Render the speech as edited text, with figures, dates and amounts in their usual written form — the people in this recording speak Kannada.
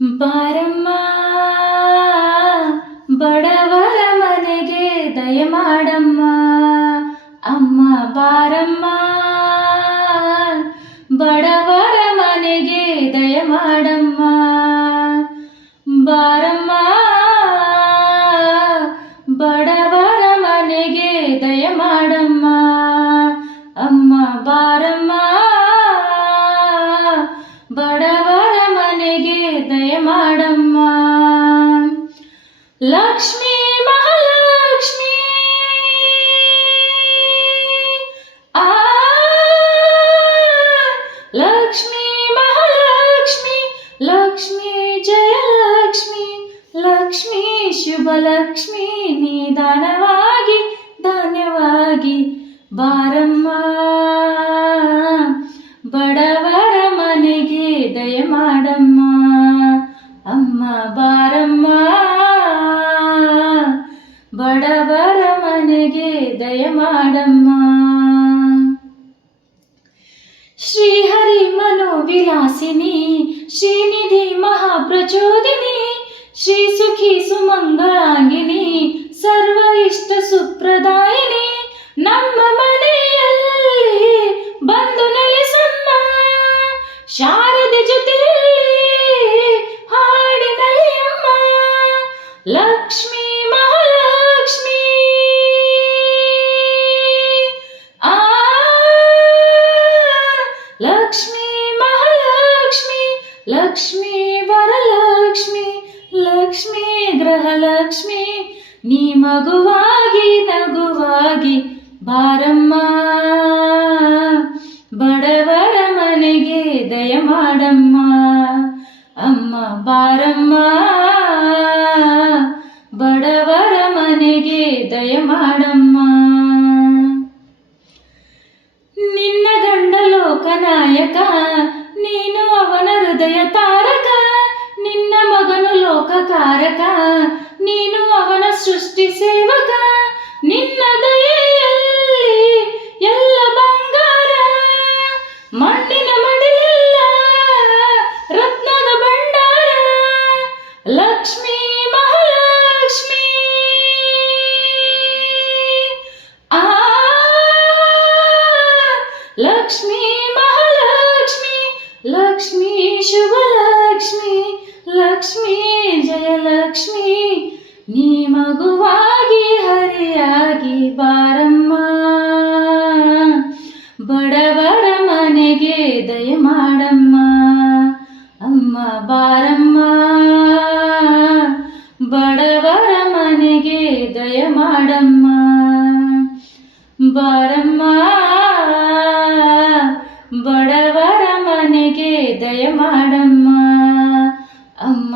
ಬಾರಮ್ಮ ಬಡವರ ಮನೆಗೆ ದಯಮಾಡಮ್ಮ ಅಮ್ಮ ಬಾರಮ್ಮ ಬಡವರ ಮನೆಗೆ ದಯಮಾಡಮ್ಮ ಬಾರಮ್ಮ ಬಡವರ ಮನೆಗೆ ದಯಮಾಡಮ್ಮ ಅಮ್ಮ ಬಾರಮ್ಮ ಬಡವರ ಮನೆಗೆ ದಯಮಾಡಮ್ಮ ಲಕ್ಷ್ಮೀ ಮಹಾಲಕ್ಷ್ಮಿ ಆ ಲಕ್ಷ್ಮೀ ಮಹಾಲಕ್ಷ್ಮಿ ಲಕ್ಷ್ಮೀ ಜಯಲಕ್ಷ್ಮಿ ಲಕ್ಷ್ಮೀ ಶುಭಲಕ್ಷ್ಮಿ ನಿಧಾನವಾಗಿ ಧಾನ್ಯವಾಗಿ ಬಾರಮ್ಮ ಬಡವರ ಮನೆಗೆ ದಯಮಾಡಮ್ಮ ಅಮ್ಮ ಬಾರಮ್ಮ ಬಡವರ ಮನೆಗೆ ದಯಮಾಡಮ್ಮ ಶ್ರೀಹರಿ ಮನೋವಿಲಾಸಿನಿ ಶ್ರೀನಿಧಿ ಮಹಾಪ್ರಚೋದಿನಿ ಶ್ರೀ ಸುಖಿ ಸುಮಂಗಳಾಂಗಿನಿ ಸರ್ವ ಇಷ್ಟ ಸುಪ್ರದಾಯಿನಿ ನಮ್ಮ ಮನೆಯಲ್ಲಿ ಬಂದು ನೆಲೆಸಮ್ಮ ಶಾರದೆ ಜೊತೆಯಲ್ಲಿ ಹಾಡಿನಲ್ಲಿ ಅಮ್ಮ ಲಕ್ಷ್ಮೀ ಮಹಾಲಕ್ಷ್ಮಿ ಆ ಲಕ್ಷ್ಮೀ ಮಹಾಲಕ್ಷ್ಮಿ ಲಕ್ಷ್ಮೀ ವರಲಕ್ಷ್ಮಿ ಲಕ್ಷ್ಮೀ ಗೃಹಲಕ್ಷ್ಮಿ ನೀ ಮಗುವಾಗಿ ನಗುವಾಗಿ ಬಾರಮ್ಮ ಬಡವರ ಮನೆಗೆ ದಯಮಾಡಮ್ಮ ಅಮ್ಮ ಬಾರಮ್ಮ ಬಡವರ ಮನೆಗೆ ದಯಮಾಡಮ್ಮ ನಿನ್ನ ಗಂಡ ಲೋಕನಾಯಕ ನೀನು ಅವನ ಹೃದಯ ತಾರಕ ನಿನ್ನ ಮಗನು ಲೋಕಕಾರಕ ನೀನು ಅವನ ಸೃಷ್ಟಿ ಸೇವಕ ನಿನ್ನ ದಯೆಯಲ್ಲಿ ಎಲ್ಲ ಬಂಗಾರ ಮಣ್ಣಿನ ಮಡಿಲೆಲ್ಲ ರತ್ನದ ಭಂಡಾರ ಲಕ್ಷ್ಮೀ ಮಹಾಲಕ್ಷ್ಮಿ ಆ ಲಕ್ಷ್ಮೀ ಮಹಾಲಕ್ಷ್ಮಿ ಲಕ್ಷ್ಮೀ ಶುಭಲಕ್ಷ್ಮಿ ಲಕ್ಷ್ಮೀ ಜಯಲಕ್ಷ್ಮಿ ನೀ ಮಗುವಾಗಿ ಹರಿಯಾಗಿ ಬಾರಮ್ಮ ಬಡವರ ಮನೆಗೆ ದಯಮಾಡಮ್ಮ ಅಮ್ಮ ಬಾರಮ್ಮ ಬಡವರ ಮನೆಗೆ ದಯಮಾಡಮ್ಮ ಬಾರಮ್ಮ ಬಡವರ ಮನೆಗೆ ದಯಮಾಡಮ್ಮ ಅಮ್ಮ